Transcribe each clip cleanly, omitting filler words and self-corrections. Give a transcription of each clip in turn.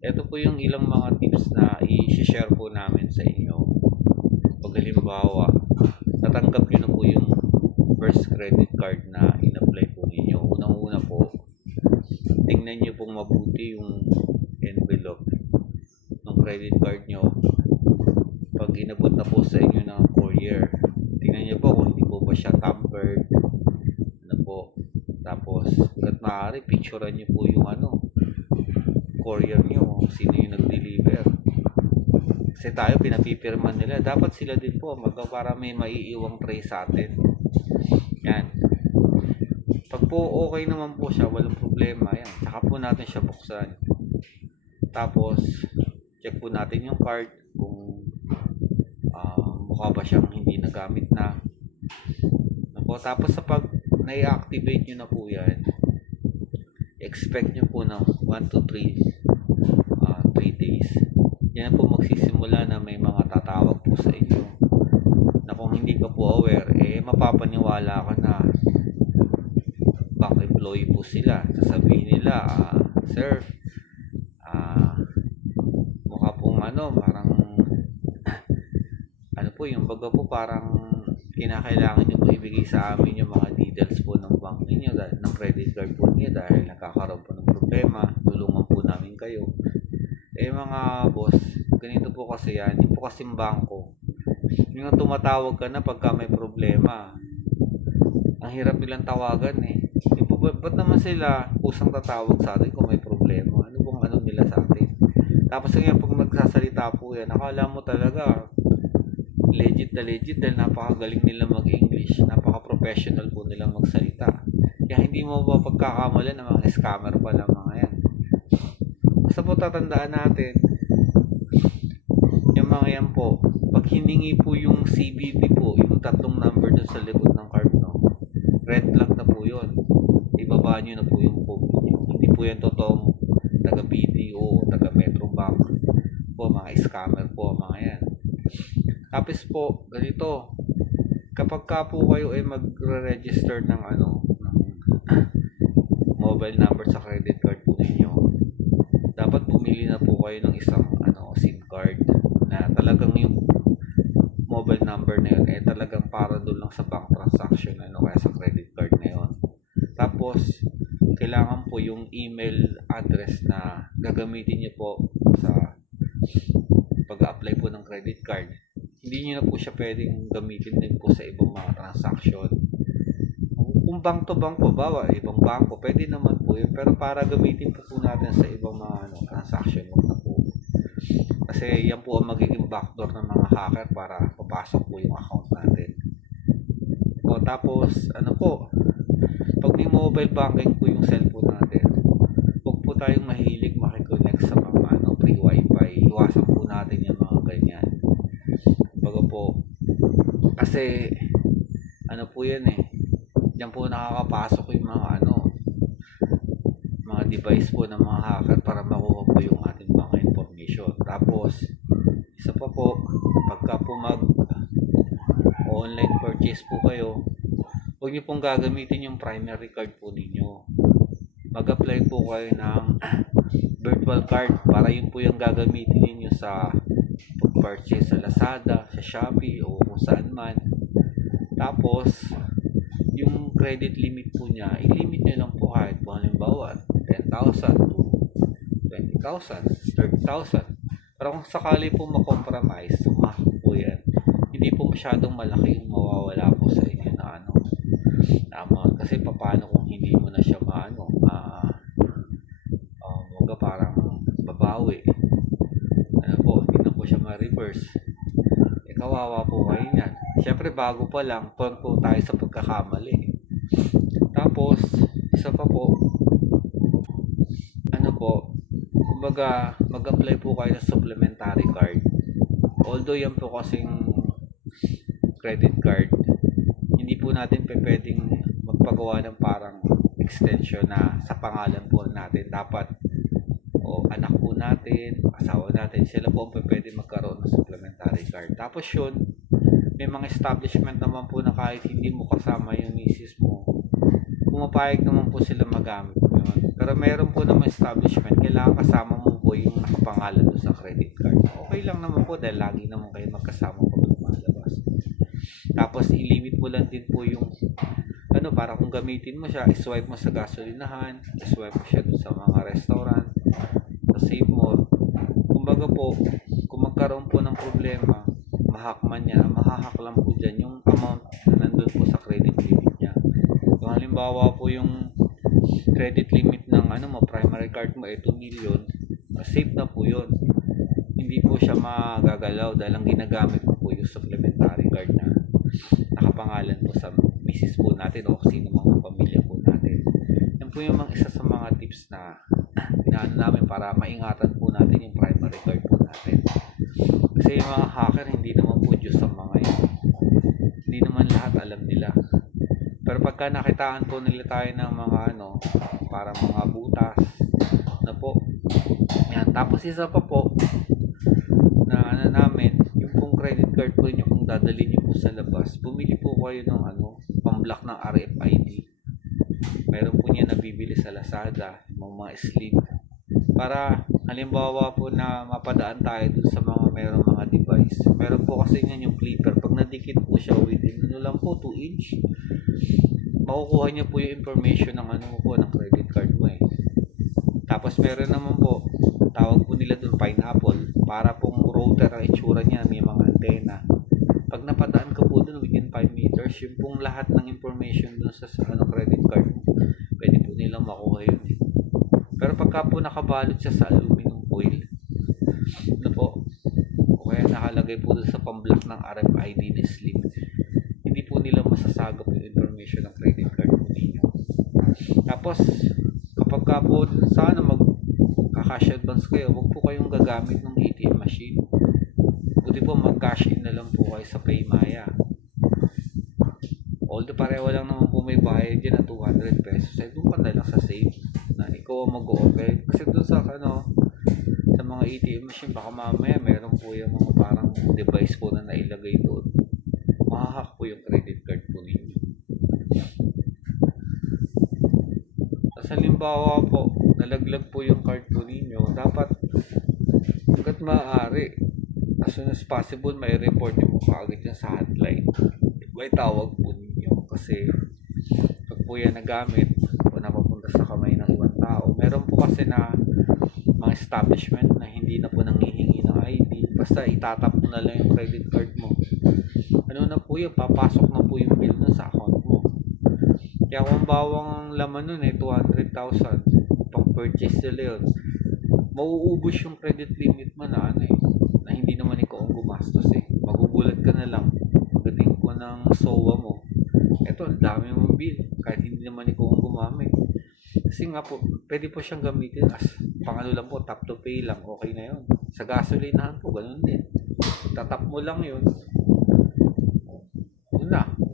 Ito po yung ilang mga tips na i-share po namin sa inyo. Pag halimbawa, natanggap nyo na po yung first credit card na in-apply po ninyo. Unang-una po, tingnan nyo pong mabuti yung envelope ng credit card nyo. Pag inabot na po sa inyo ng courier, tingnan nyo po kung hindi po ba siya tampered. Ano po. Tapos, hanggat maaari, picturean nyo po yung courier nyo, sino yung nag-deliver. Kasi tayo, pinapipirman nila. Dapat sila din po, para may maiiwang trace sa atin. Yan. Pag po okay naman po siya, walang problema. Yan. Saka po natin siya buksan. Tapos, check po natin yung card kung mukha ba siyang hindi nagamit na. Tapos sa pag na-activate nyo na po yan, expect nyo po ng 1 to 3 days. Yan po magsisimula na may mga tatawag po sa inyo na kung hindi ka po aware, mapapaniwala ka na bank employee po sila. Sasabihin nila, sir, mukha pong parang po yung baga po parang kinakailangan nyo po ibigay sa amin yung mga details po ng bank ninyo, ng credit card po niyo dahil nakakaroon po ng problema, tulungan po namin kayo. Mga boss, ganito po kasi yan, yung po kasing bangko, yung tumatawag ka na pagka may problema, ang hirap nilang tawagan yung po, ba't naman sila kusang tatawag sa atin kung may problema? Ano pong nila sa atin? Tapos ngayon pag nagsasalita po yan, akala mo talaga legit na legit dahil napakagaling nila mag-English, napaka-professional po nilang magsalita. Kaya hindi mo ba pagkakamalan ng mga scammer pala mga yan. Basta po tatandaan natin, yung mga yan po, pag hiningi po yung CVV po, yung tatlong number dun sa likod ng card, no, red flag na po yun. Ibaba nyo na po yung phone nyo. Hindi po yan totoong taga BDO o taga Metro Bank po, mga scammer po mga yan. Tapos po, ganito, kapag ka po kayo ay magre-register ng mobile number sa credit card po ninyo, dapat pumili na po kayo ng isang SIM card na talagang yung mobile number na yun talagang para doon lang sa bank transaction kaya sa credit card na yun. Tapos kailangan po yung email address na gagamitin niyo po sa pag-apply po ng credit card. Hindi nyo na po siya pwedeng gamitin din po sa ibang mga transaction. Kung bank to bank po, ibang bangko, pwede naman po yun. Pero para gamitin po natin sa ibang mga transaction, wag na po. Kasi yan po ang magiging backdoor ng mga hacker para papasok po yung account natin. Tapos, pag may mobile banking po yung cellphone natin, huwag po tayong mahilig makiconnect sa mga free wifi. Iwasan po natin yung mga ganyan. Kasi po yan diyan po nakakapasok yung mga device po ng mga hacker para makuha po yung ating mga information. Tapos isa pa po, pagka po mag online purchase po kayo, huwag niyo pong gagamitin yung primary card po ninyo. Mag-apply po kayo ng virtual card para yun po yung gagamitin ninyo sa purchase sa Lazada, sa Shopee o kung saan man. Tapos yung credit limit po niya, i-limit nyo lang po kahit po halimbawa 10,000 to 20,000, 30,000. Pero kung sakali po makompromise, po yan, hindi po masyadong malaki yung mawawala po sa inyo na amount. Kasi paano kung hindi mo na siya parang babawi, hindi na po siya ma-reverse, kawawa po kayo niyan. Siyempre bago pa lang, prone po tayo sa pagkakamali. Tapos isa pa po, kumbaga mag-apply po kayo ng supplementary card. Although yan po kasing credit card, hindi po natin pwedeng magpagawa ng parang extension na sa pangalan po natin. Dapat anak po natin, asawa natin, sila po ang pwede magkaroon ng supplementary card. Tapos yun, may mga establishment naman po na kahit hindi mo kasama yung misis mo, pumapayag naman po sila magamit yun. Pero meron po naman establishment, kailangan kasama mo po po yung nakapangalan doon sa credit card. Okay lang naman po dahil lagi naman kayo magkasama pag lumalabas. Tapos i-limit mo lang din po yung para kung gamitin mo siya, i-swipe mo sa gasolinahan, i-swipe mo siya doon sa mga restaurant, sa Save More. Kumbaga po, kung magkaroon po ng problema, mahack man yan, mahahak lang po dyan yung amount na nandun po sa credit limit niya. Kung halimbawa po yung credit limit ng primary card mo 2 million, safe na po yun. Hindi po siya magagalaw dahil ang ginagamit mo po yung supplementary card na nakapangalan po sa misis po natin o sino mga pamilya po natin. Yan po yung isa sa mga tips na inaano namin para maingatan po natin yung primary card po natin. Kasi yung mga hacker hindi naman po Diyos sa mga yun. Hindi naman lahat alam nila. Pero pagka nakitaan po nila tayo ng mga para mga butas na po. Yan. Tapos isa pa po na namin, yung pong credit card po nyo kung dadalhin nyo po sa labas, bumili po kayo ng pamblock ng RFID. Meron po niya nabibili sa Lazada, yung mga slim. Para halimbawa po na mapadaan tayo dun sa mga merong mga device. Meron po kasi yan yung clipper. Pag nadikit po siya within lang po 2 inch, makukuha niya po yung information ng ng credit card mo eh. Tapos meron naman po, tawag po nila doon pineapple, para pong router ang itsura niya, may mga antena. Pag napadaan ka po doon within 5 meters, yung pong lahat ng information doon sa credit card mo, pwede po nilang makuha yun eh. Pero pagka po nakabalot siya sa aluminum foil, po, o kaya nakalagay po doon sa pamblock ng RFID na slip, hindi po nila masasagap yung information ng credit card po ninyo. Tapos, kapag ka po sa mag-cash advance kayo, huwag po kayong gagamit ng ATM machine. Buti po mag-cash in na lang po kayo sa Paymaya. Although pareho lang naman po may bayad dyan na 200 pesos, ay doon pa na lang sa Save na ikaw mag-o-operate. Kasi doon sa sa mga ATM machine, baka mamaya meron po yung mga parang device po na nailagay doon. Mahahack po yung credit card po ninyo. Sa halimbawa po, nalaglag po yung card po ninyo, dapat hanggat maaari, as soon as possible, may report nyo po kaagad yan sa hotline. May tawag po ninyo kasi pag po yan nagamit o napapunta sa kamay ng ibang tao, meron po kasi na mga establishment na hindi na po nanghihingi ng ID, basta itatap mo na lang yung credit card mo. Na po yun, papasok na po yung bill na sa account mo. Kaya kung bawang laman nun 200,000 pang purchase nila yun, mauubos yung credit limit mo na na hindi naman ikaw ang gumastos eh. Magugulat ka na lang pagdating ko ng SOA mo, eto ang dami mong bill kahit hindi naman ikaw ang gumamit. Kasi nga po, pwede po siyang gamitin as lang po, tap to pay lang, okay na yun. Sa gasolinahan po, ganun din. Tatap mo lang yun,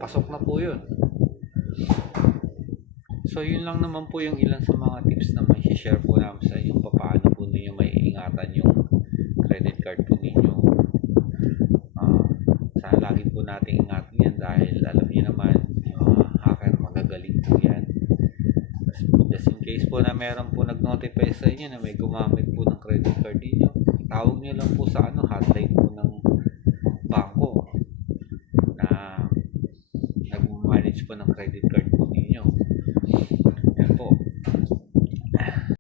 pasok na po yun. So yun lang naman po yung ilan sa mga tips na may share po namin sa inyo paano po ninyo may ingatan yung credit card po ninyo. Sana lagi po natin ingatan yan dahil alam niyo naman yung mga hacker magagaling po yan. Just in case po na meron po nag-notify sa inyo na may gumamit po ng credit card ninyo, tawag nyo lang po sa hotline po ng bangko na nag-manage po ng credit card